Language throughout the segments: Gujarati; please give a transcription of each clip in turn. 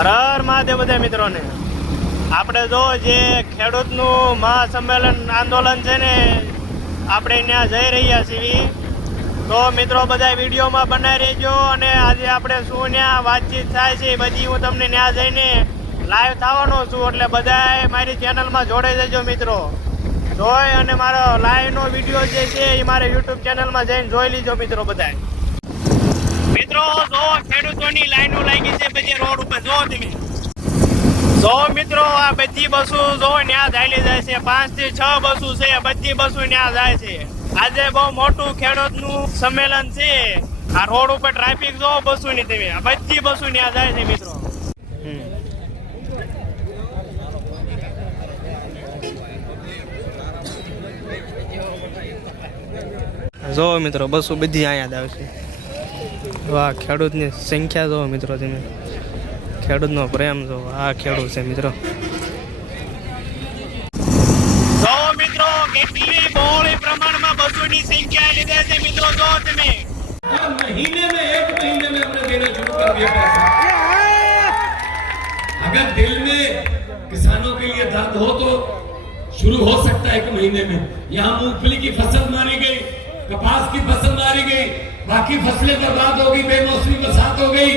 હર હર મહાદેવ બધા મિત્રોને. આપણે જો જે ખેડૂતનું મહાસંમેલન આંદોલન છે ને, આપણે ત્યાં જઈ રહ્યા છીએ. તો મિત્રો બધા વિડીયોમાં બનાવી રહેજો, અને આજે આપણે શું ત્યાં વાતચીત થાય છે બધી હું તમને ત્યાં જઈને લાઈવ થવાનો છું. એટલે બધાએ મારી ચેનલમાં જોડાઈ જજો મિત્રો. જોઈ અને મારો લાઈવનો વિડીયો જે છે એ મારે યુટ્યુબ ચેનલમાં જઈને જોઈ લીજો મિત્રો બધાએ. મિત્રો જો ખેડૂતોની લાઈનો લાગી છે બધી રોડ ઉપર, જો તમે જો મિત્રો આ બધી બસો જો ત્યાં ચાલી જાય છે. 5 થી 6 બસો છે, બધી બસો ત્યાં જાય છે. આજે બહુ મોટું ખેડૂતનું સંમેલન છે. આ રોડ ઉપર ટ્રાફિક જો બસો ની, તમે બધી બસો ત્યાં જાય છે મિત્રો. જો મિત્રો બસો બધી અહીંયા જ આવશે. વાહ, ખેડૂતની સંખ્યા જો મિત્રો, તમે ખેડૂતનો પ્રેમ જો. આ ખેડૂત છે મિત્રો. જો મિત્રો કેટલી બહોળી પ્રમાણમાં બસોની સંખ્યા લીધે છે મિત્રો. જો તમે महीने में 1 महीने में हमने देना शुरू कर दिया पैसा। अगर दिल में किसानों के लिए दर्द हो तो शुरू हो सकता है 1 महीने में। यहाँ मूंगफली की फसल मारी गई, कपास की फसल मारी गई, बाकी फसलें बर्बाद हो गई, बेमौसमी बरसात हो गई,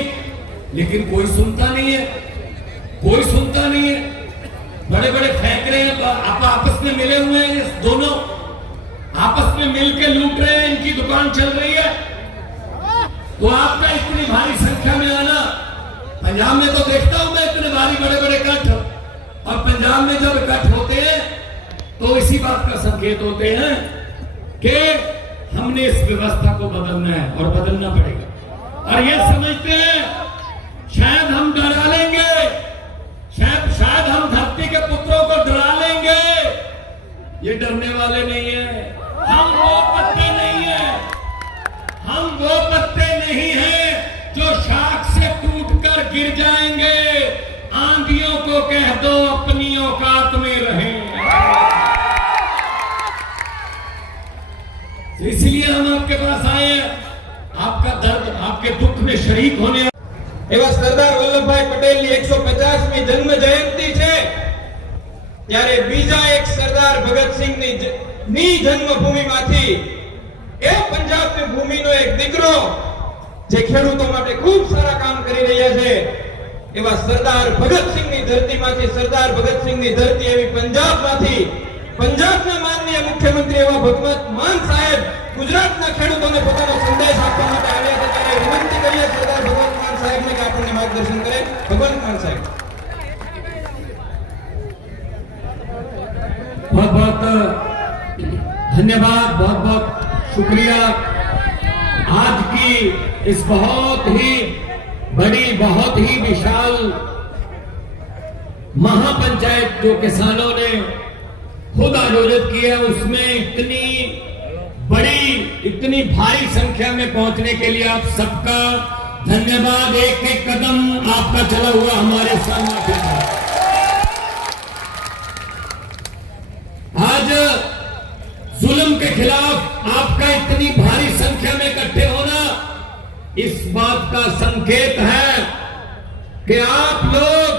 लेकिन कोई सुनता नहीं है, कोई सुनता नहीं है। बड़े बड़े फेंक रहे हैं, आपस में मिले हुए हैं, दोनों आपस में मिलकर लूट रहे हैं, इनकी दुकान चल रही है। तो आपका इतनी भारी संख्या में आना, पंजाब में तो देखता हूं मैं इतने भारी बड़े बड़े कट, और पंजाब में जब कट होते हैं तो इसी बात का संकेत होते हैं कि हमने इस व्यवस्था को बदलना है और बदलना पड़ेगा। और ये समझते हैं शायद हम डरा लेंगे, शायद हम धरती के पुत्रों को डरा लेंगे। ये डरने वाले नहीं है, हम वो पत्ते नहीं है, हम वो पत्ते नहीं हैं जो शाख से टूटकर गिर जाएंगे। आंधियों को कह दो अपनी औकात में रहें। इसलिए हम आपके पास आए हैं, आपका दर्द, आपके दुख में शरीक होने। એવા સરદાર વલ્લભભાઈ પટેલની 150મી જન્મ જયંતિ છે, ત્યારે બીજા એક સરદાર ભગતસિંહની જન્મભૂમિમાંથી એ પંજાબની ભૂમિનો એક દીકરો જે ખેડૂતો માટે ખૂબ સારા કામ કરી રહ્યા છે, એવા સરદાર ભગતસિંહની ધરતીમાંથી, સરદાર ભગતસિંહની ધરતી એવી પંજાબમાંથી, પંજાબના માનનીય મુખ્યમંત્રી એવા ભગવંત માન સાહેબ ગુજરાતના ખેડૂતોને પોતાનો સંદેશ આપવા માટે આવ્યા છે. ત્યારે વિનંતી કરીએ સરદાર ભગવંત માન સાહેબને કે આપણને માર્ગદર્શન કરે. ભગવંત માન સાહેબ. बहुत बहुत धन्यवाद, बहुत बहुत शुक्रिया। आज की इस बहुत ही बड़ी, बहुत ही विशाल महापंचायत जो किसानों ने खुद आयोजित किया, उसमें इतनी बड़ी, इतनी भारी संख्या में पहुंचने के लिए आप सबका धन्यवाद। एक एक कदम आपका चला हुआ हमारे सामने। आज जुल्म के खिलाफ आपका इतनी भारी संख्या में इकट्ठे होना इस बात का संकेत है कि आप लोग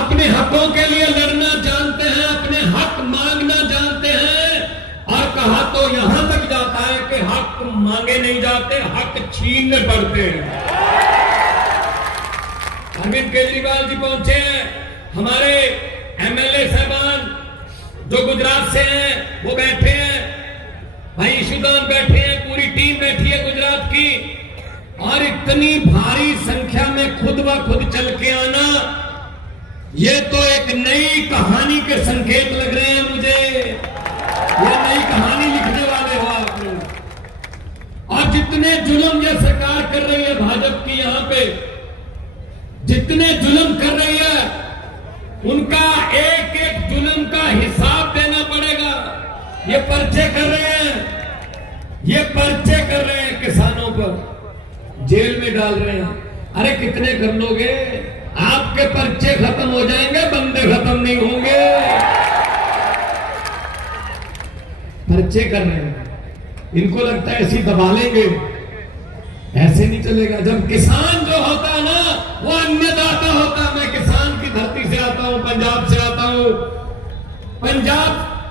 अपने हकों के लिए लड़ना जानते हैं, अपने हक मांगना जानते हैं। और कहा तो यहां तक जाता है कि हक मांगे नहीं जाते, हक छीनने पड़ते हैं। अरविंद केजरीवाल जी पहुंचे हैं, हमारे एमएलए साहबान जो गुजरात से हैं वो बैठे हैं, भाई ईशुदान बैठे हैं, पूरी टीम बैठी है गुजरात की। और इतनी भारी संख्या में खुद ब खुद चल के आना, ये तो एक नई कहानी के संकेत लग रहे हैं मुझे। ये नई कहानी लिखने वाले हो आप लोग। और जितने जुल्म ये सरकार कर रही है भाजपा की, यहां पे जितने जुल्म कर रही है, उनका एक एक जुल्म का हिसाब देना पड़ेगा। ये पर्चे कर रहे हैं, ये पर्चे कर रहे हैं किसानों पर, जेल में डाल रहे हैं। अरे कितने कर लोगे? आपके पर्चे खत्म हो जाएंगे, बंदे खत्म नहीं होंगे। पर्चे कर रहे हैं, इनको लगता है ऐसी दबा लेंगे, ऐसे नहीं चलेगा। जब किसान जो होता है ना, वो अन्नदाता होता। मैं किसान की धरती से आता हूं, पंजाब से आता हूं।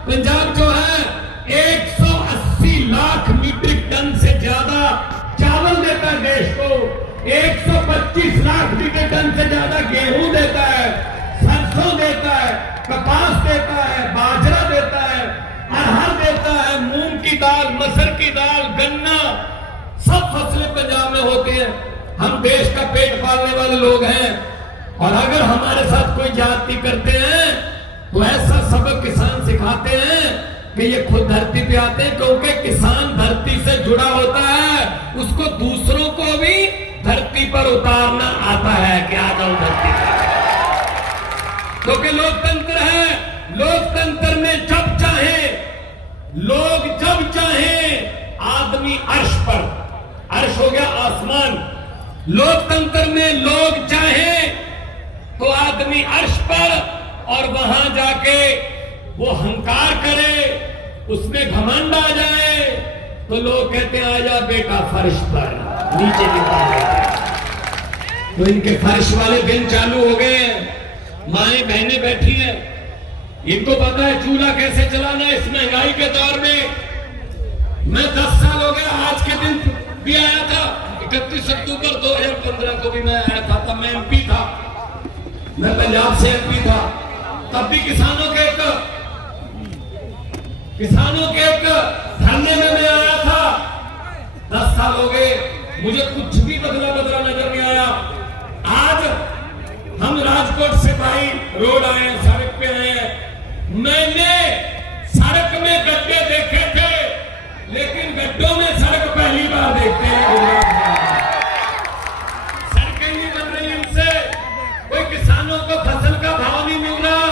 पंजाब जो है 180 लाख मीट्रिक टन से ज्यादा चावल देता है देश को, 125 लाख मीट्रिक टन से ज्यादा गेहूं देता है, सरसों देता है, कपास देता है, बाजरा देता है, अरहर देता है, मूंग की दाल, मसर की दाल, गन्ना, सब फसलें पंजाब में होती हैं। हम देश का पेट पालने वाले लोग हैं, और अगर हमारे साथ कोई जाति करते हैं तो ऐसा सबक किसान सिखाते हैं कि ये खुद धरती पे आते हैं, क्योंकि किसान धरती से जुड़ा होता है, उसको दूसरों को भी धरती पर उतारना आता है कि आ जाओ धरती पर। क्योंकि लोकतंत्र है, लोकतंत्र में जब चाहे आदमी अर्श पर, अर्श हो गया आसमान, लोकतंत्र में लोग चाहे तो आदमी अर्श पर, और वहां जाके वो हंकार करे, उसमें घमंड आ जाए तो लोग कहते हैं आजा बेटा फर्श पर, नीचे निकाल। तो इनके फर्श वाले दिन चालू हो गए हैं। माएं बहनें बैठी हैं, इनको पता है चूल्हा कैसे चलाना है इस महंगाई के दौर में। मैं 10 साल हो गया, आज के दिन भी आया था, 31 अक्टूबर 2015 को भी मैं आया था, तब मैं एमपी था, मैं पंजाब से एमपी था। तब भी किसानों के एक धरने में मैं आया था। 10 साल हो गए, मुझे कुछ भी बदला नजर नहीं आया। आज हम राजकोट से भाई रोड आए हैं, सड़क पे आए हैं। मैंने सड़क में गड्ढे देखे थे, लेकिन गड्ढों में सड़क पहली बार देखते हैं गुजरात में। सड़कें नहीं बन रही इनसे, कोई किसानों को फसल का भाव नहीं मिल रहा।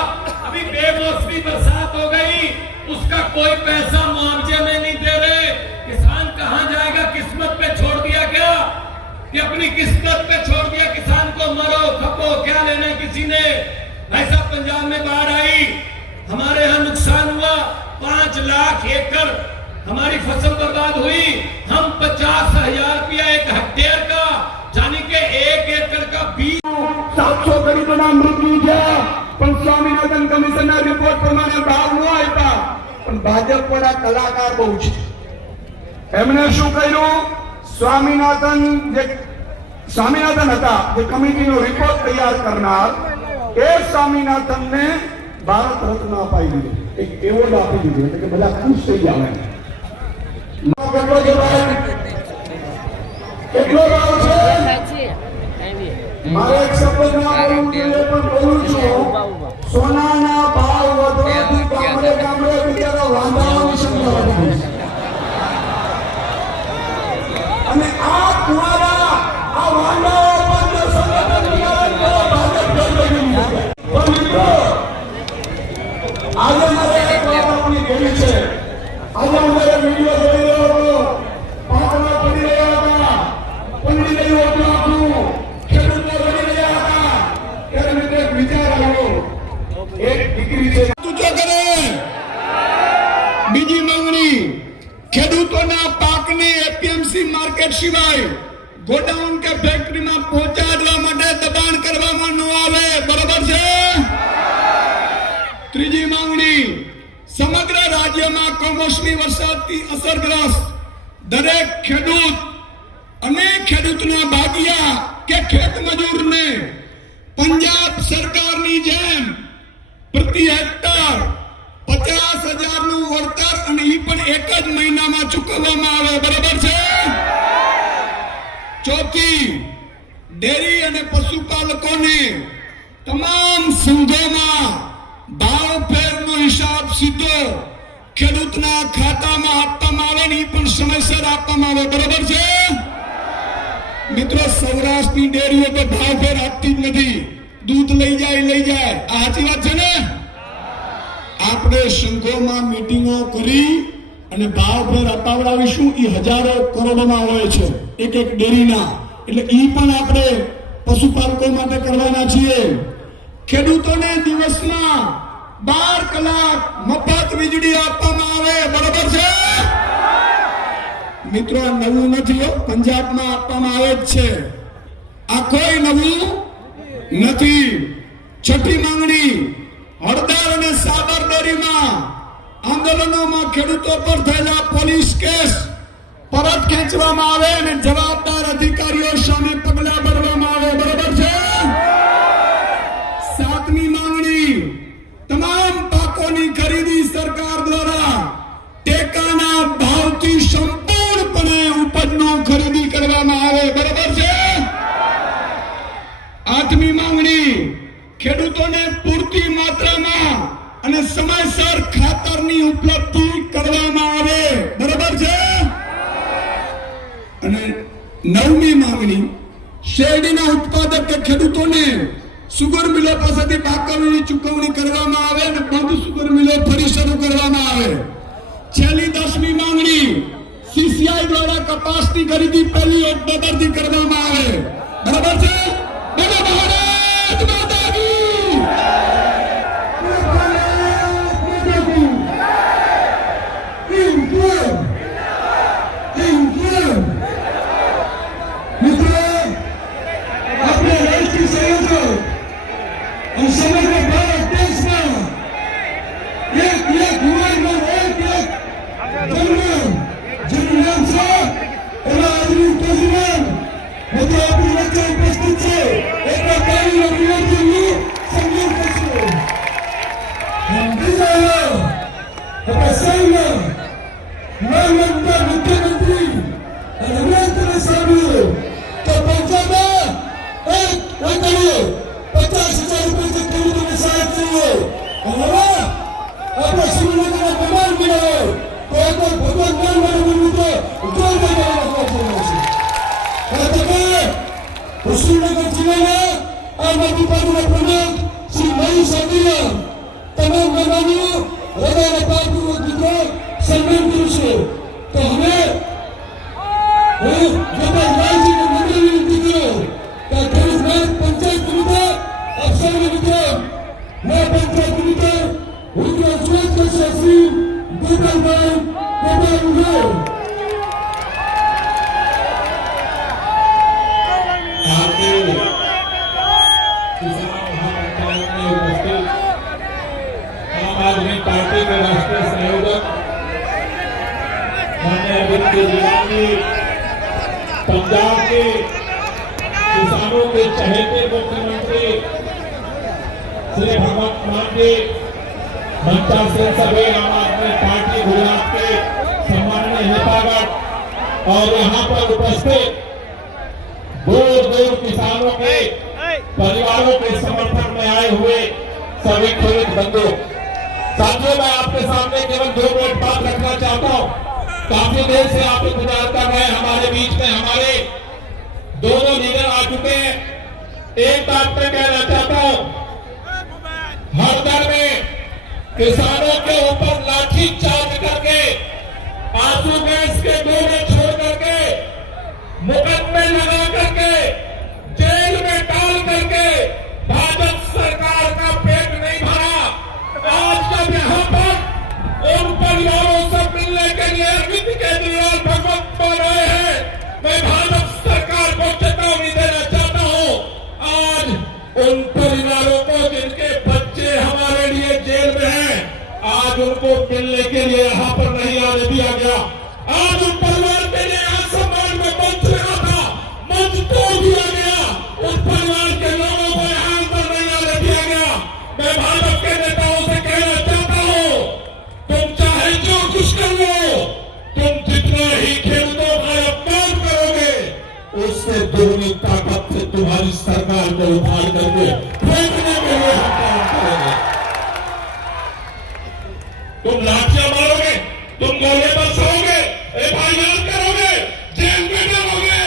अभी बेमौसमी बरसात हो गई, उसका कोई पैसा मुआवजे में नहीं दे रहे। किसान कहां जाएगा? किस्मत पे छोड़ दिया क्या? कि अपनी किस्मत पे छोड़ दिया किसान को, मरो खपो, क्या लेना किसी ने। ऐसा पंजाब में बाढ़ आई, हमारे यहां नुकसान हुआ, 5 लाख एकड़ हमारी फसल बर्बाद हुई। हम 50,000 रुपया एक हेक्टेयर का, यानी कि 1 एकड़ का 700 ગરીબોના મૃત્યુ થયા, પણ સ્વામિનાથન કમિશનના રિપોર્ટ પ્રમાણે ભાવ ન આપ્યા. પણ ભાજપ વાળા કલાકાર બહુ છે. એમણે શું કર્યું? સ્વામિનાથન હતા જે કમિટીનો રિપોર્ટ તૈયાર કરનાર, એ સ્વામિનાથનને ભારત રત્ન અપાઈ દીધો, એક એવોર્ડ આપી દીધો, એટલે કે બધા ખુશ થઈ ગયા. કેટલો છે ભાઈ? કેટલો ભાવ છે? મારે એક શબ્દ ના બોલવું જોઈએ, પણ બોલું છું. સોનાના ભાવ વધવાથી ગામડે ગામડે બિચારા વાંધાઓની સંખ્યા વધી ગઈ છે. અને આ કુવારા, આ વાંધાઓ પર જો સંગઠન નિવારણ કરો, ભાજપ ગઈ છે. પણ મિત્રો, આજે મારે એક વાત આપણી કહેવી છે. આજે અમારે વિડીયો જોઈ રહ્યો હતો, પાકમાં પડી રહ્યા હતા, પડી રહ્યું હતું આખું, ખેડૂતો રડી રહ્યા હતા. ત્યારે મિત્રો એક વિચાર આવ્યો, એક દીકરી છે તું શું કરે? બીજી માંગણી, ખેડૂતોના પાકને એપીએમસી માર્કેટ સિવાય ગોડાઉન કે ફેક્ટરીમાં પહોંચાડવા માટે દબાણ કરવામાં ન આવે. બરાબર છે? ત્રીજી માંગણી, સમગ્ર રાજ્યમાં કમોસમી વરસાદથી અસરગ્રસ્ત દરેક ખેડૂત અને ખેડૂતના ભાગિયા કે ખેત મજૂરને પંજાબ સરકારની જેમ પ્રતિ હેક્ટર 50,000 નું વળતર, અને એ પણ એક જ મહિનામાં ચૂકવવામાં આવે. બરાબર છે? ચોથી, ડેરી અને પશુપાલકોને તમામ સંઘોમાં ભાવ ફેરનો હિસાબ સીધો ખેડૂતના ખાતામાં આપવામાં આવે ને એ પણ સમયસર આપવામાં આવે. બરાબર છે? મિત્રો, સૌરાષ્ટ્રની ડેરીઓ તો ભાવ ફેર આપતી જ નથી, દૂધ લઈ જાય. આ સાચી વાત છે ને? આપણે સંઘોમાં મીટિંગો કરી અને ભાવ ફેર અપાવડાવીશું. એ હજારો કરોડોમાં હોય છે એક ડેરીના, એટલે એ પણ આપણે પશુપાલકો માટે કરવાના છીએ. ખેડૂતોને દિવસમાં 12 કલાક મફત વીજળી આપવામાં આવે. બરાબર છે? મિત્રો, આ નવું નથી, પંજાબમાં આપવામાં આવે જ છે. આ કોઈ નવું નથી. છઠ્ઠી માંગણી, હળદર અને સાબરડેરીમાં આંદોલનોમાં ખેડૂતો પર થયેલા પોલીસ કેસ પરત ખેંચવામાં આવે અને જવાબદાર અધિકારીઓ સામે પગલાં ભરવામાં આવે. બરોબર છે? સાતમી માંગણી, તમામ પાકોની ખરીદી સરકાર દ્વારા ટેકાના ભાવથી સંપૂર્ણપણે ઉપજનો ખરીદી કરવામાં આવે. બરોબર છે? આઠમી માંગણી, ખેડૂતોને પૂરતી માત્રામાં અને સમયસર ખાતરની ઉપલબ્ધિ કરવામાં આવે. બરોબર છે? અને નવમી માંગણી, શેરડીના ઉત્પાદક કે ખેડૂતોને સુગર મિલો પાસેથી બાકીની ચૂકવણી કરવામાં આવે અને બંધ સુગર મિલો ફરી શરૂ કરવામાં આવે. છેલ્લી 10મી માંગણી, સીસીઆઈ દ્વારા કપાસની ખરીદી પહેલી ઓક્ટોબરથી કરવામાં આવે. બરાબર છે? બોલો ભારત માતા કી! મિત્રો, આપણે રાષ્ટ્રીય સંયોજક અને સમગ્ર ભારત દેશમાં એક યુવાનનો એક જન્મ, જેનું નામ છે એવા આદરણીય પ્રેસિડેન્ટ મોદી આપણી વચ્ચે ઉપસ્થિત છે. એટલા તાલીનો વિનંતીનું સન્માન કરશું. બીજા આપણા સૌના નામના મુખ્યમંત્રી અને અમરેન્દ્ર સાહેબ તો પંજાબમાં એક એકરે 50,000 રૂપિયા ખેડૂતોને સહાય કરીએ. અને હવે આપણે શ્રીનગરના કમાલ મળ્યો તો એકવાર ભગવાન નામ મારું મિત્રો જોરદાર કરવાનો છે. આ તકે શ્રીનગર જિલ્લાના આમ આદમી પાર્ટીના પ્રમુખ શ્રી મહેશ અગ્રવાલ તમામ મહેમાનો હૃદયના ભાવપૂર્વક મિત્રો સન્માન કરું છું. તો હવે હું ગોપાલ લાલજીને મંડળની વિનંતી કરું કે ખેડૂત પંચાયત સમિતિ અફસરને મિત્રો ના પંચાયત સમિતિ હું રજૂઆત કરશે શ્રી ગોપાલભાઈ ગોપાલ. आम आदमी पार्टी के राष्ट्रीय संयोजक माननीय अरविंद केजरीवाल, पंजाब के किसानों के चहेते मुख्यमंत्री श्री भगवंत मान जी, मंचा से सभी आम आदमी पार्टी गुजरात के सम्माननीय नेतागण और यहाँ पर उपस्थित दूर दूर किसानों के परिवारों के समर्थन में आए हुए सभी खेडूत बंधु, साथियों, मैं आपके सामने केवल 2 मिनट बात रखना चाहता हूँ. काफी देर से आप इंतजार कर रहे हैं. हमारे बीच में हमारे दोनों लीडर आ चुके हैं. एक बात मैं कहना चाहता हूँ, हरदर में किसानों के ऊपर लाठी चार्ज करके, आंसू गैस के गोले छोड़ करके, मुकदमे लगा करके, जेल में डाल करके भाजपा सरकार का पेट नहीं भरा. आज जब यहाँ पर उन परिवारों से मिलने के लिए अरविंद केजरीवाल भगवंत मान आए हैं, मैं भाजपा सरकार को चेतावनी देना चाहता हूँ. आज उन परिवारों को जिनके बच्चे हमारे लिए जेल में हैं, आज उनको मिलने के लिए यहाँ पर नहीं आने दिया गया. आज उन परिवार के लिए आज समाज में मंच लगा था, मंच तोड़ दिया गया. उन परिवार के लोगों को यहाँ पर नहीं आने दिया गया. मैं भाजपा के नेताओं से कहना चाहता हूँ, तुम चाहे जो कुछ कर लो, तुम जितना ही खेडूतों का अपमान करोगे, उससे दोगुनी ताकत से तुम्हारी सरकार को उठार करके फेंकने के लिए हम काम करेंगे. तुम लाठियां मारोगे, तुम गोले बरसाओगे, एफआईआर करोगे, जेल में डालोगे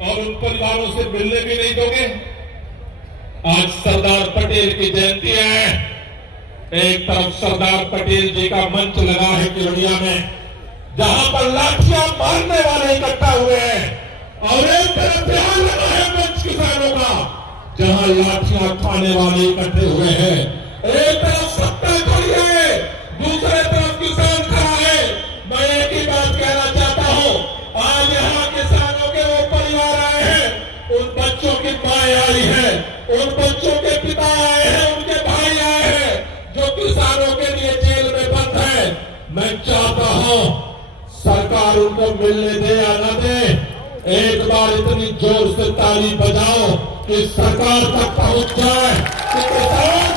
और उन परिवारों से मिलने भी नहीं दोगे. आज सरदार पटेल की जयंती है. एक तरफ सरदार पटेल जी का मंच लगा है केवड़िया में, जहां पर लाठियां मारने वाले इकट्ठा हुए हैं, और एक तरफ ध्यान लगा है मंच किसानों का, जहां लाठियां खाने वाले इकट्ठे हुए हैं. एक तरफ सत्ता खड़ी है, दूसरे तरफ किसान खड़ा है. मैं एक ही बात कहना चाहता हूं, आज यहाँ किसानों के वो परिवार आए हैं, उन बच्चों की माएं आई है, उन बच्चों के पिता आए हैं, उनके भाई आए हैं जो किसानों के लिए जेल में बंद है। मैं चाहता हूं सरकार उनको मिलने दे या न दे, एक बार इतनी जोर से ताली बजाओ कि सरकार तक पहुंच जाए कि किसान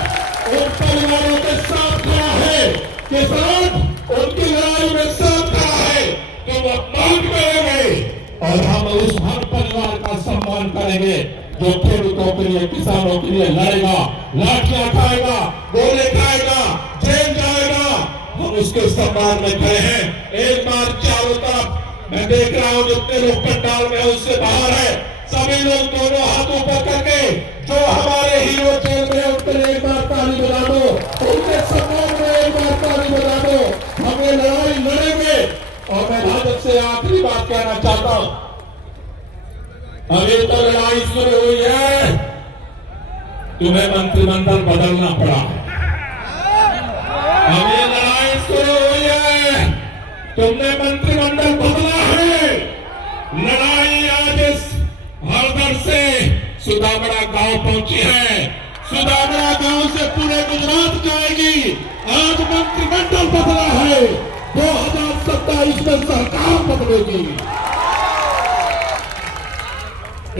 उन परिवारों के साथ खड़ा है, किसान उनकी लड़ाई में साथ खड़ा है, तो वो मांग करेंगे और हम उस हर परिवार का सम्मान करेंगे जो खेडूतों के लिए, किसानों के लिए लड़ेगा, लाठियां खाएगा, गोले खाएगा, जेल जाएगा। हम उसके सम्मान में खड़े हैं। एक बार चारों तरफ मैं देख रहा हूं जितने लोग पंडाल में उससे बाहर है, सभी लोग दोनों हाथ ऊपर करके जो हमारे हीरो जेल में उनके लिए एक बार ताली बजा दो, उनके सम्मान में एक बार ताली बजा दो। हम ये लड़ाई लड़ेंगे। और मैं भाजपा से आखिरी बात कहना चाहता हूं, अभी तो लड़ाई शुरू हुई है, तुम्हें मंत्रिमंडल बदलना पड़ा है। अभी लड़ाई शुरू हुई है, तुमने मंत्रिमंडल बदला है। लड़ाई आज इस हरदर से सुदामड़ा गांव पहुंची है, सुदामड़ा गांव से पूरे गुजरात जाएगी। आज मंत्रिमंडल बदला है, 2027 में सरकार बदलेगी।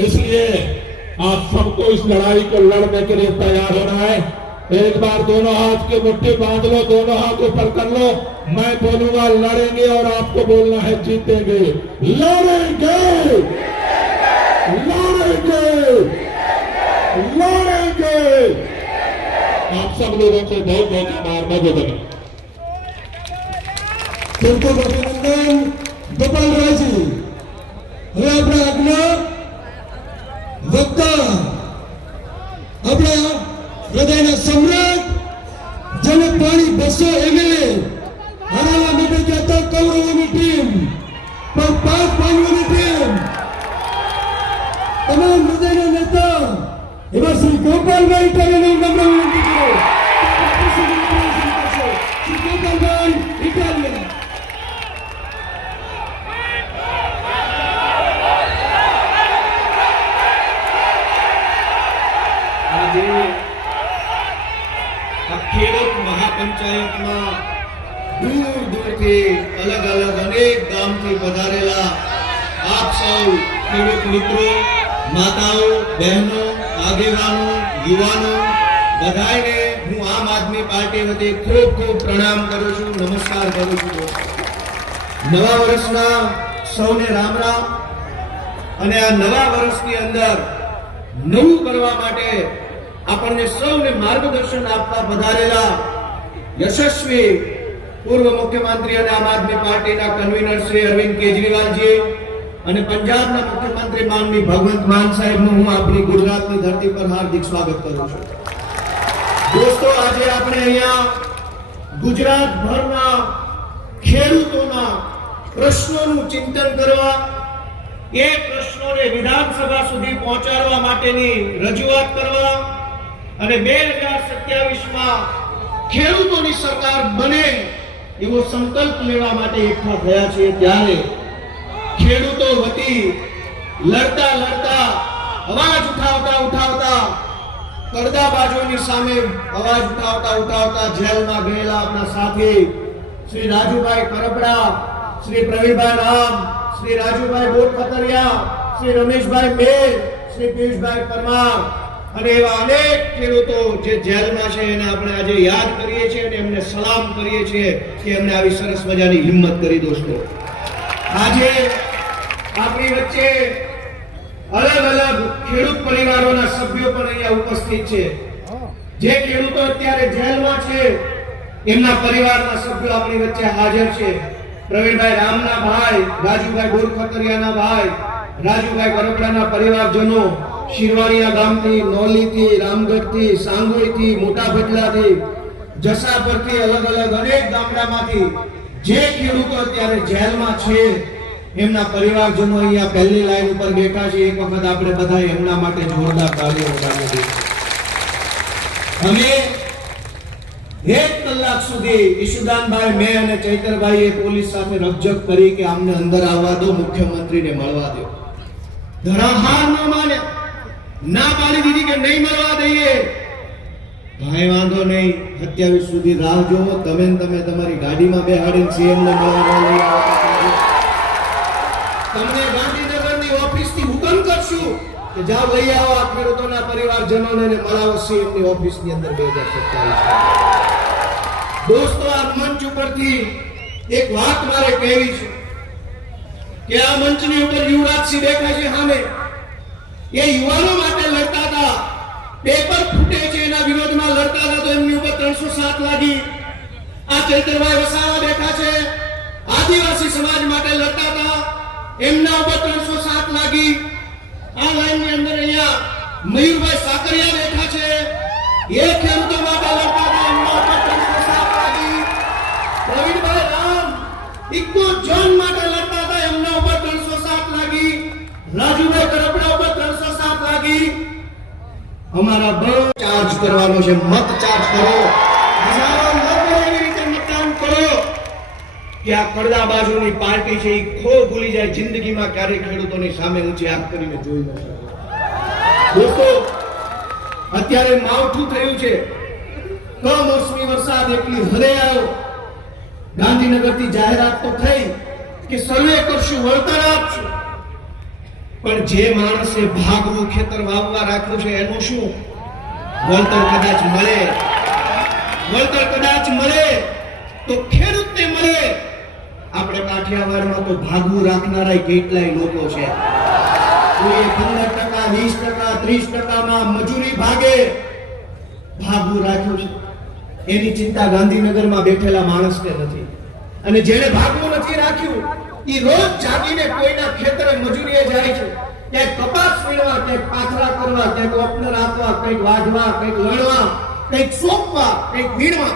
इसलिए आप सबको इस लड़ाई को लड़ने के लिए तैयार होना है। एक बार दोनों हाथ की मुट्ठी बांध लो, दोनों हाथ ऊपर कर लो। मैं बोलूंगा लड़ेंगे और आपको बोलना है जीतेंगे। लड़ेंगे, लड़ेंगे, लड़ेंगे। आप सब लोगों को बहुत बहुत आभार। मैं ખૂબ ખૂબ અભિનંદન ગોપાલરાયજી. હવે આપણા આગલા વક્તા, આપણા હૃદયના સમ્રાટ, જેને પાણી 200 ml હરાવવા માટે ગયા હતા કૌરવોની ટીમ, પણ 5 પાંડવોની ટીમ, તમામ હૃદયના નેતા એવા શ્રી ગોપાલભાઈ ઇટાલિયાને નમ્ર વિનંતી કરો. શ્રી ગોપાલભાઈ ઇટાલિયા. આજે આ ખેડૂત મહાપંચાયતમાં દૂર દૂરથી અલગ અલગ અનેક ગામથી પધારેલા આપ સૌ ખેડૂત મિત્રો, માતાઓ, બહેનો, આગેવાનો, યુવાનો બધાને હું આમ આદમી પાર્ટી વતી ખૂબ ખૂબ પ્રણામ કરું છું, નમસ્કાર કરું છું. નવા વર્ષના સૌને રામ રામ. અને આ નવા વર્ષની અંદર નવું કરવા માટે આપણને સૌને માર્ગદર્શન આપવા પધારેલા યશસ્વી પૂર્વ મુખ્યમંત્રી અને આમ આદમી પાર્ટીના કન્વીનર શ્રી અરવિંદ કેજરીવાલજી અને પંજાબના મુખ્યમંત્રી માનની ભગવંત માન સાહેબનું હું આપણી ગુજરાતની ધરતી પર હાર્દિક સ્વાગત કરું છું. દોસ્તો, આજે આપણે અહીંયા ગુજરાતભરના ખેડૂતોના પ્રશ્નોનું ચિંતન કરવા, એ પ્રશ્નોને વિધાનસભા સુધી પહોંચાડવા માટેની રજૂઆત કરવા અને 2027માં ખેડૂતોની સરકાર બને એવો સંકલ્પ લેવા માટે એકઠા થયા છે. ત્યારે ખેડૂતો વતી લડતા લડતા, અવાજ ઉઠાવતા ઉઠાવતા, પડદાબાજોની સામે અવાજ ઉઠાવતા ઉઠાવતા જેલમાં ગયેલા આપણા સાથી શ્રી રાજુભાઈ કરપડા, શ્રી પ્રવીણભાઈ રામ, શ્રી રાજુભાઈ બોરખતરિયા, શ્રી રમેશભાઈ મેર, શ્રી પિયુષભાઈ પરમાર અને એવા અનેક ખેડૂતો જે જેલમાં છે એને આપણે આજે યાદ કરીએ છીએ અને એમને સલામ કરીએ છીએ કે એમને આવી સરસ મજાની હિંમત કરી. દોસ્તો, આજે આપણી વચ્ચે અલગ અલગ ખેડૂત પરિવારોના સભ્યો પણ અહીંયા ઉપસ્થિત છે. જે ખેડૂતો અત્યારે જેલમાં છે એમના પરિવારના સભ્યો આપણી વચ્ચે હાજર છે. પ્રવીણભાઈ રામના ભાઈ, રાજુભાઈ બોરખતરિયાના ભાઈ, રાજુભાઈ કરપડાના પરિવારજનો, શિરવાણીયા ગામથી, નોલીથી, રામગઢથી, સાંગોઈથી, મોટા ભટલાથી, જસાપરથી, અલગ અલગ અનેક ગામડામાંથી જે ખેડૂતો અત્યારે જેલમાં છે એમના પરિવારજનો અહીંયા પહેલી લાઈન ઉપર બેઠા છે. એક વખત આપણે બધા એમના માટે જોરદાર તાળીઓ વગાડીએ. અમે 1 કલાક સુધી ઈશુદાનભાઈ, મેં અને ચૈતરભાઈએ પોલીસ સાથે રકઝક કરી કે આમને અંદર આવવા દો, મુખ્યમંત્રીને મળવા દો. ધરાહાર ન માને. ના પાડી દીધી કે નહીં મળવા દઈએ. ભાઈ વાંધો નહીં, 27 સુધી રાહ જોવો. તમે તમારી ગાડીમાં બેહાડીને સીએમ ને મળવા લઈ આવો. તમને ગાંધીનગરની ઓફિસથી હુકમ કરશું કે જાઓ લઈ આવો આ ખેડૂતોના પરિવારજનોને ને મળાવો સીએમની ઓફિસની અંદર 2027. દોસ્તો, આ મંચ ઉપરથી એક વાત મારે કહેવી છે કે આ મંચની ઉપર યુવરાજસિંહ બેઠા છે સામે. એ યુવાનો માટે લડતા હતા, પેપર ફૂટે છે એના વિરોધમાં લડતા હતા તો એમની ઉપર 307 લાગી. આ ચૈતરભાઈ વસાવા બેઠા છે, આદિવાસી સમાજ માટે લડતા હતા, એમના ઉપર 307 લાગી. આ લાઈનની અંદર અહીંયા મયુરભાઈ સાકરિયા બેઠા છે, એ ખેડૂતો માટે લડતા હતા, એમના ઉપર 307 લાગી. પ્રવીણભાઈ રામ ઇકો ઝોન માટે લડતા હતા, એમના ઉપર 307 લાગી. રાજુભાઈ કરપડા ઉપર 307 લાગી. અમારા બહુ ચાર્જ કરવાનો છે, મત ચાર્જ કરો, હજારો લોકો એવી રીતે મતદાન કરો કે આ કડદા બાજુની પાર્ટી છે એ ખો ભૂલી જાય, જિંદગીમાં ક્યારે ખેડૂતોની સામે ઊંચી આંખ કરીને જોઈ ન શકે. દોસ્તો, અત્યારે માવઠું થયું છે, કમોસમી વરસાદ એટલી હદે આવ્યો. ગાંધીનગરથી જાહેરાત તો થઈ કે સર્વે કરશું, વળતર આપશું, પણ જે માણસે ભાગવું ખેતર વાવવા રાખ્યું છે એનું શું? વળતર કદાચ મળે, વળતર કદાચ મળે તો ખેડૂતને મળે. આપણે કાઠિયાવાડમાં તો ભાગવું રાખનારા કેટલાય લોકો છે. કોઈ 15%, 20%, 30%માં મજૂરી ભાગે. ભાગવું રાખ્યું છે એની ચિંતા ગાંધીનગરમાં બેઠેલા માણસને નથી. અને જેને ભાગવું નથી રાખ્યું એ રોજ જાગીને કોઈના ખેતરે મજૂરીએ જાય છે. ક્યાંક કપાસ વીણવા, ક્યાંક પાથરા કરવા, ક્યાંક ઓપનર આપવા, કંઈક વાઢવા, કંઈક લણવા, કંઈક સોંપવા, કંઈક વીણવા.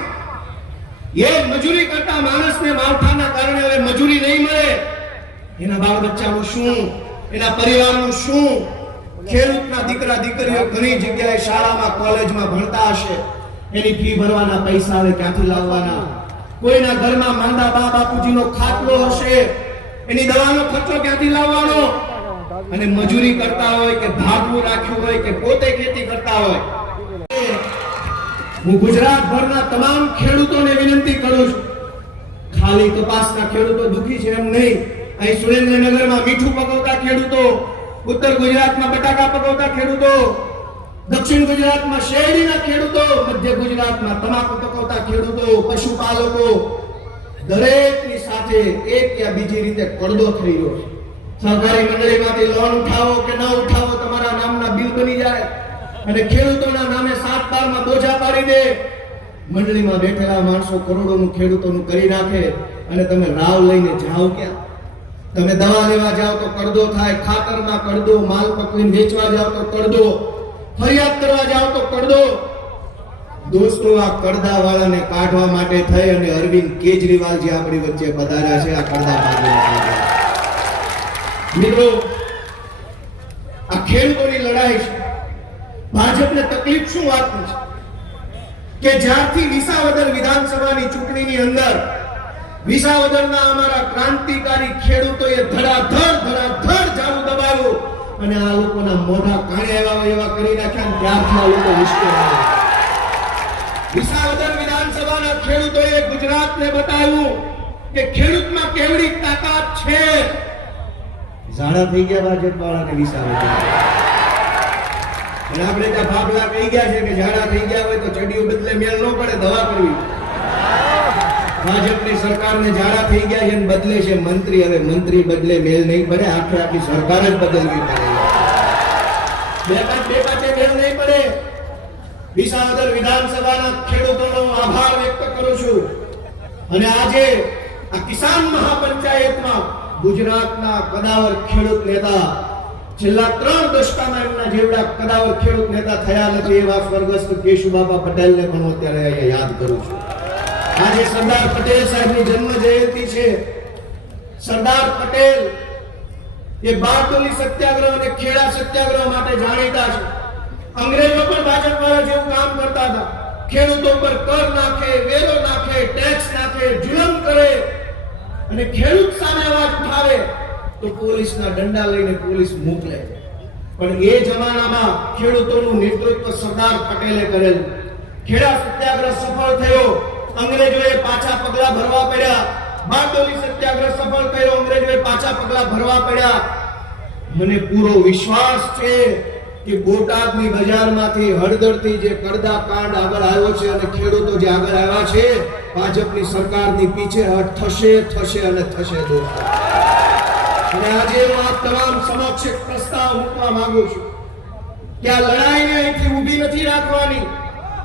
એ મજૂરી કરતા માણસને માવઠાના કારણે હવે મજૂરી નહીં મળે. એના બાળ બચ્ચાનું શું? એના પરિવારનું શું? ખેડૂતના દીકરા દીકરીઓ ઘણી જગ્યાએ શાળામાં, કોલેજમાં ભણતા હશે, એની ફી ભરવાના પૈસા હવે ક્યાંથી લાવવાના? કોઈના ઘરમાં માંદા બા બાપુજીનો ખાટલો હશે, એની દવાનો ખર્ચો ક્યાંથી લાવવાનો? અને મજૂરી કરતા હોય કે ભાગવું રાખ્યું હોય કે પોતે ખેતી કરતા હોય, હું ગુજરાતભરના તમામ ખેડૂતોને વિનંતી કરું છું, ખાલી કપાસના ખેડૂતો દુખી છે એમ નહીં. અહીં સુરેન્દ્રનગરમાં મીઠું પકવતા ખેડૂતો, ઉત્તર ગુજરાતમાં બટાકા પકવતા ખેડૂતો, દક્ષિણ ગુજરાતમાં શેરડીના ખેડૂતો, મધ્ય ગુજરાતમાં તમાકુ પકવતા ખેડૂતો, પશુપાલકો, દરેકની સાથે એક યા બીજી રીતે કડદો થઈ રહ્યો છે. સહકારી મંડળીમાંથી લોન ઉઠાવો કે ન ઉઠાવો, તમારા નામના બિલ બની જાય અને ખેડૂતોના નામે 7-12માં બોજા પાડી દે. મંડળીમાં બેઠેલા માણસો કરોડોનું ખેડૂતોનું કરી નાખે અને તમે રાવ લઈને જાઓ ક્યાં? તમે દવા લેવા જાઓ તો કડદો થાય, ખાતરમાં કડદો, માલ પકવીને વેચવા જાઓ તો કડદો, ફરિયાદ કરવા જાઓ તો કડદો. દોસ્તો, આ કડદા વાળાને કાઢવા માટે થઈ અને અરવિંદ કેજરીવાલ જે આપણી વચ્ચે પધાર્યા છે, આ કડદા કાઢવા. મિત્રો, આ ખેડૂતોની લડાઈ છે. ભાજપને તકલીફ શું વાતની છે કે જ્યારથી વિસાવદર વિધાનસભાની ચૂંટણીની અંદર વિસાવદરના અમારા ક્રાંતિકારી ખેડૂતોએ ધડાધડ ઝાડુ દબાવ્યું અને આ લોકોના મોઢા કાણે એવા કરી નાખ્યા, ત્યારથી આ લોકો ઉશ્કેરાયા. વિસાવદર વિધાનસભાના ખેડૂતોએ ગુજરાતને બતાવ્યું કે ખેડૂતમાં કેવડી તાકાત છે. ઝાડા થઈ ગયા ભાજપ વાળાને વિસાવદર. અને આપણે ત્યાં ફાફલા કહી ગયા છે કે ઝાડા થઈ ગયા હોય તો ચડીઓ બદલે મેલ ન પડે, દવા કરવી. ભાજપની સરકારને ઝાડા થઈ ગયા છે ને બદલે છે મંત્રી. હવે મંત્રી બદલે મેલ નહીં પડે, આખી સરકાર જ બદલવી પડે. બે પાંચે મેલ નહીં પડે. વિસાવદર વિધાનસભાના ખેડૂતોનો આભાર વ્યક્ત કરું છું. અને આજે આ કિસાન મહાપંચાયતમાં ગુજરાતના કદાવર ખેડૂત નેતા, છેલ્લા 3 દશકામાં એમના જેવડા કદાવર ખેડૂત નેતા થયા નથી એવા સ્વર્ગસ્થ કેશુબાપા પટેલને પણ અત્યારે અહીંયા યાદ કરું છું. આજે સરદાર પટેલ સાહેબની જન્મ જયંતિ છે. સરદાર પટેલ એ બારડોલી સત્યાગ્રહ અને ખેડા સત્યાગ્રહ માટે જાણીતા છે. અંગ્રેજો પણ ભાજપ વાળા જેવું કામ કરતા હતા. ખેડૂતો પર કર નાખે, વેરો નાખે, ટેક્સ નાખે, જુલમ કરે અને ખેડૂત સામે અવાજ ઉઠાવે તો પોલીસના દંડા લઈને પોલીસ મોકલે. પણ એ જમાનામાં ખેડૂતોનું નેતૃત્વ સરદાર પટેલે કરેલ. ખેડા સત્યાગ્રહ સફળ થયો, અંગ્રેજોએ પાછા પગલા ભરવા પડ્યા. બારડોલી સત્યાગ્રહ સફળ થયો, અંગ્રેજોએ પાછા પગલા ભરવા પડ્યા. મને પૂરો વિશ્વાસ છે કે બોટાદની બજારમાંથી હળદરથી જે કડદા કાંડ આગળ આવ્યો છે અને ખેડૂતો જે આગળ આવ્યા છે, ભાજપની સરકારની પીછેહટ થશે થશે અને થશે દોસ્તો. અને આજે હું આપ તમામ સમક્ષ એક પ્રસ્તાવ મૂકવા માંગુ છું કે આ લડાઈને અહીંથી ઊભી નથી રાખવાની,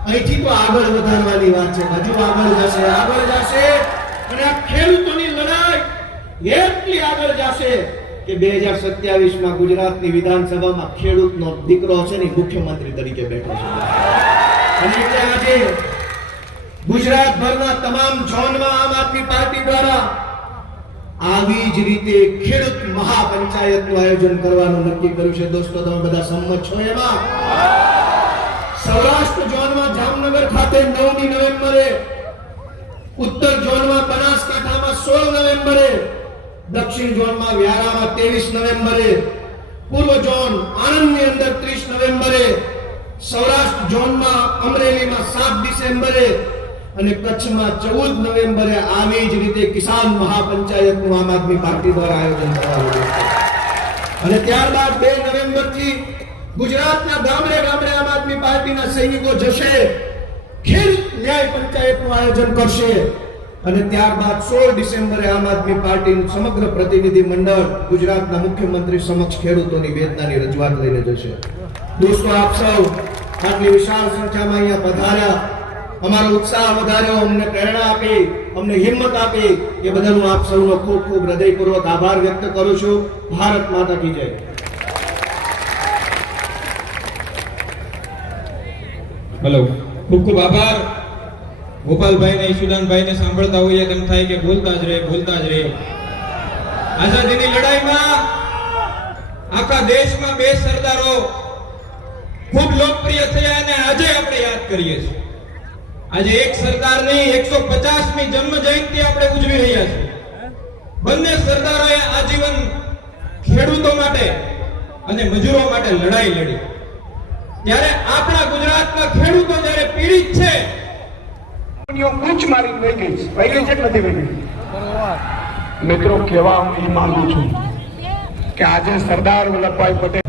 અહીંથી તો આગળ વધારવાની વાત છે. હજુ આગળ જશે અને આ ખેડૂતોની લડાઈ એટલી આગળ જશે કે 2027 માં ગુજરાતની વિધાનસભામાં ખેડૂતનો દીકરો છે ને મુખ્યમંત્રી તરીકે બેઠો છે. અને એટલે આજે ગુજરાતભરના તમામ ઝોનમાં આમ આદમી પાર્ટી દ્વારા આવી જ રીતે ખેડૂત મહાપંચાયતનું આયોજન કરવાનું નક્કી કર્યું છે. દોસ્તો, તમે બધા સંમત છો એમાં? સૌરાષ્ટ્ર ઝોનમાં જામનગર ખાતે 9મી નવેમ્બરે, ઉત્તર ઝોનમાં બનાસકાંઠામાં 16 નવેમ્બરે, દક્ષિણ ઝોનમાં વ્યારામાં 23 નવેમ્બરે, પૂર્વ ઝોન આણંદની અંદર 30 નવેમ્બરે, સૌરાષ્ટ્ર ઝોનમાં અમરેલીમાં 7 ડિસેમ્બરે અને કચ્છમાં 14 નવેમ્બરે આવી જ રીતે કિસાન મહાપંચાયતનું આમ આદમી પાર્ટી દ્વારા આયોજન કરવામાં આવ્યું. અને ત્યારબાદ 2 નવેમ્બરથી ગુજરાતના ગામડે ગામડે આમ આદમી પાર્ટીના સૈનિકો જશે, ખેડૂત ન્યાય પંચાયતનું આયોજન કરશે. અને ત્યારબાદ 16 ડિસેમ્બરે આમ આદમી પાર્ટીનું સમગ્ર પ્રતિનિધિ મંડળ ગુજરાતના મુખ્યમંત્રી સમક્ષ ખેડૂતોની વેદનાની રજૂઆત લઈને જશે. દોસ્તો, આપ સૌ આટલી વિશાળ સંખ્યામાં અહીંયા પધાર્યા, અમારો ઉત્સાહ વધાર્યો, અમને પ્રેરણા આપી, અમને હિંમત આપી, એ બદલ હું આપ સૌનો ખૂબ ખૂબ હૃદયપૂર્વક આભાર વ્યક્ત કરું છું. ભારત માતા કી જય. હેલો, ખૂબ ખૂબ આભાર. ગોપાલભાઈ ને ઈશુદાનભાઈ ને સાંભળતા હોઈએ તેમ થાય કે બોલતા જ રહે. આઝાદીની લડાઈમાં આખા દેશમાં 2 સરદારો ખૂબ લોકપ્રિય થયા અને આજે આપણે યાદ કરીએ છીએ. આજે એક સરદારની 150મી જન્મ જયંતિ આપણે ઉજવી રહ્યા છીએ. બંને સરદારોએ આજીવન ખેડૂતો માટે અને મજૂરો માટે લડાઈ લડી. ત્યારે આપણા ગુજરાતના ખેડૂતો જ્યારે પીડિત છે, કૂચ મારી વહી ગઈ છે કે નથી વહી ગઈ? મિત્રો, કહેવા હું એ માંગુ છું કે આજે સરદાર વલ્લભભાઈ પટેલ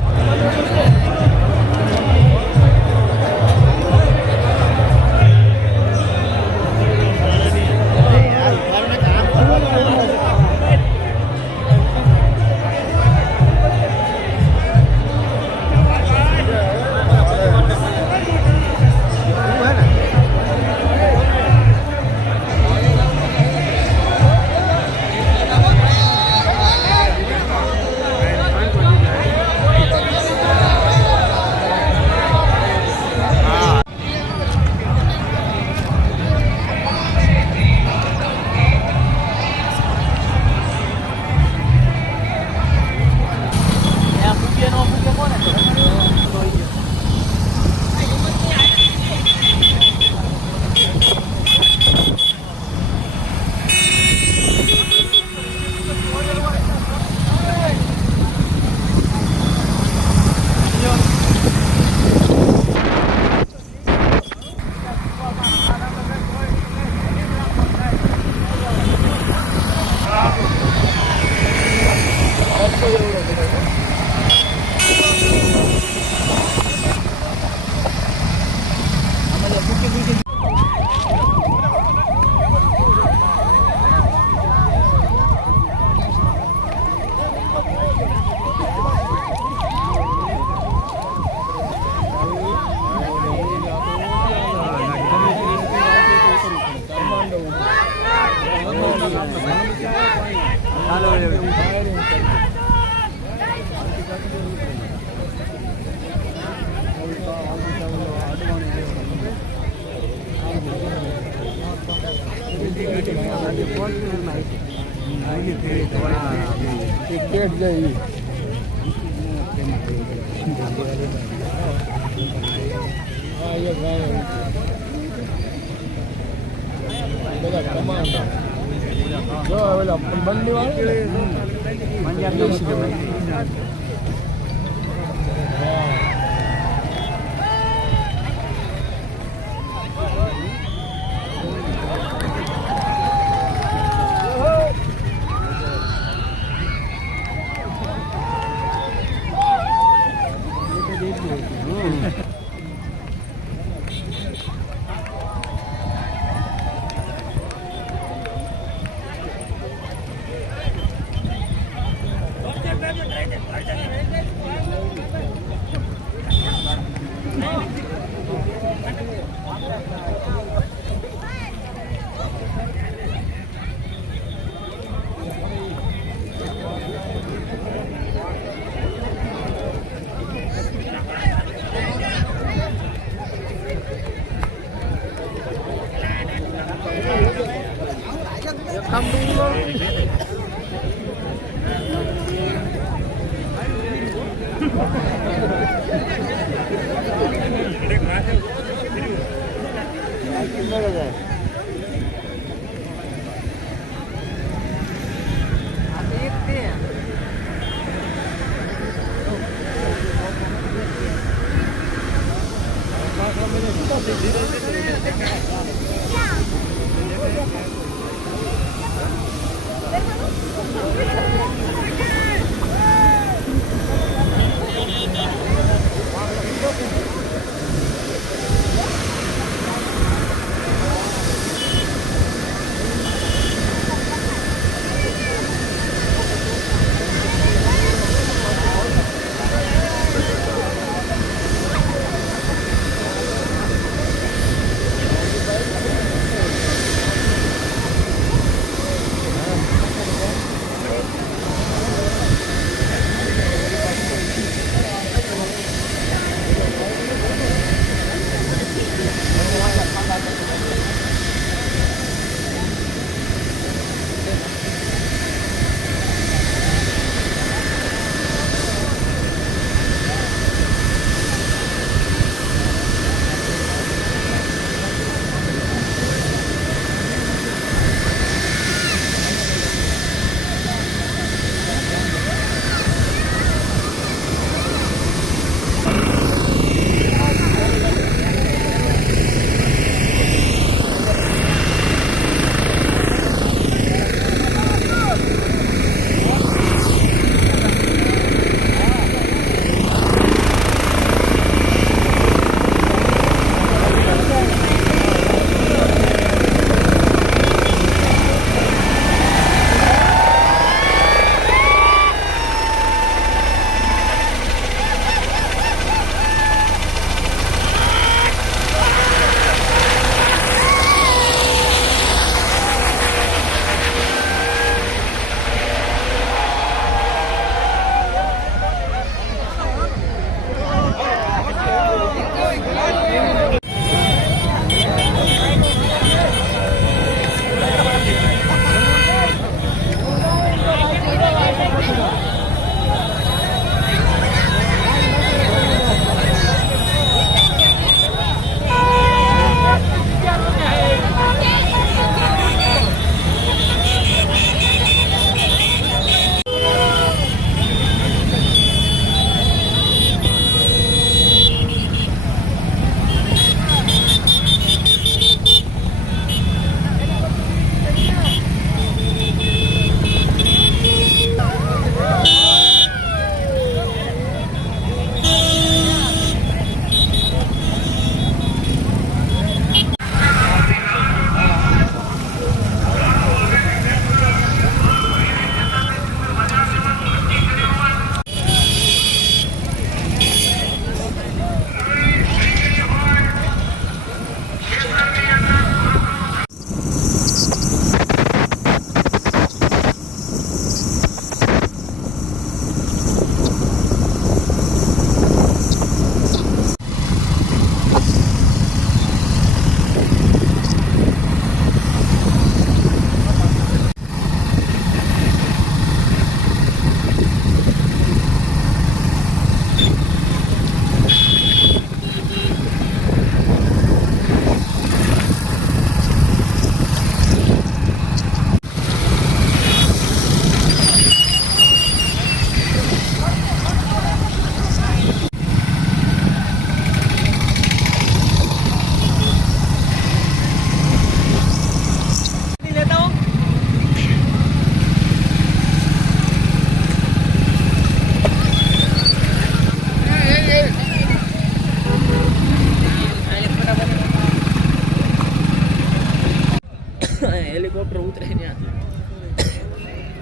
હેલિકોપ્ટર ઉતરે ત્યાં.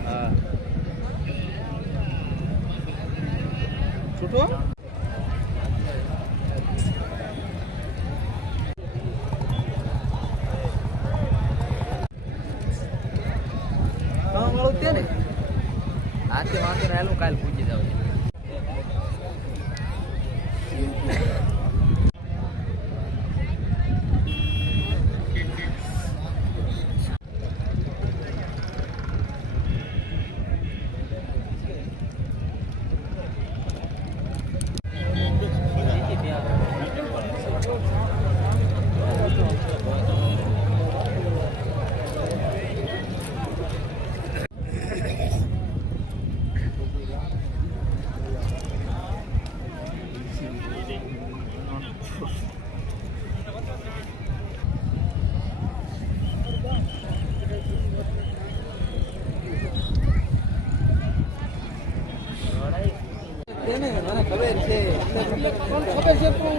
હા છૂટો વાળું તે ને હાથે વાંધો ને હાલું કાલ પૂછી જાવ.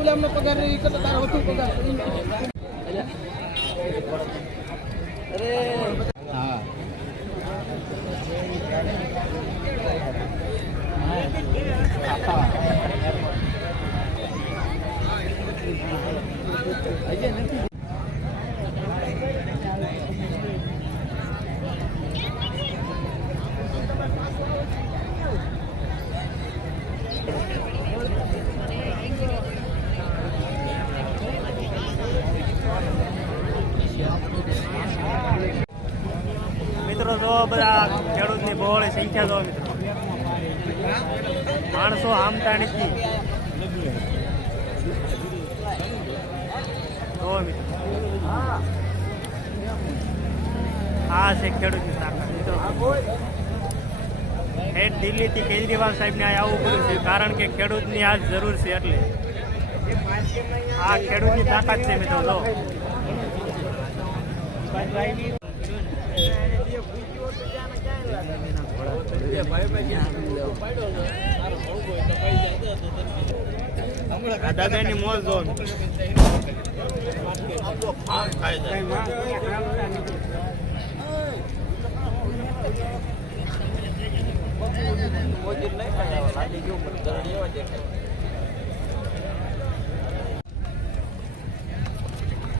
ઓલા પગાર નહીં કરતો તારો વધુ પગાર હા મિત્રો જો બધા ખેડૂતની બહોળી સંખ્યા જો મિત્રો માણસો હામતા નથી જો મિત્રો આ છે ખેડૂતની તાકાત મિત્રો હેઠ દિલ્હીથી કેજરીવાલ સાહેબને આ આવવું પડ્યું છે કારણ કે ખેડૂતની આ જરૂર છે એટલે આ ખેડૂતની તાકાત છે મિત્રો જો દાદાની મોજ જો મોજી નહીં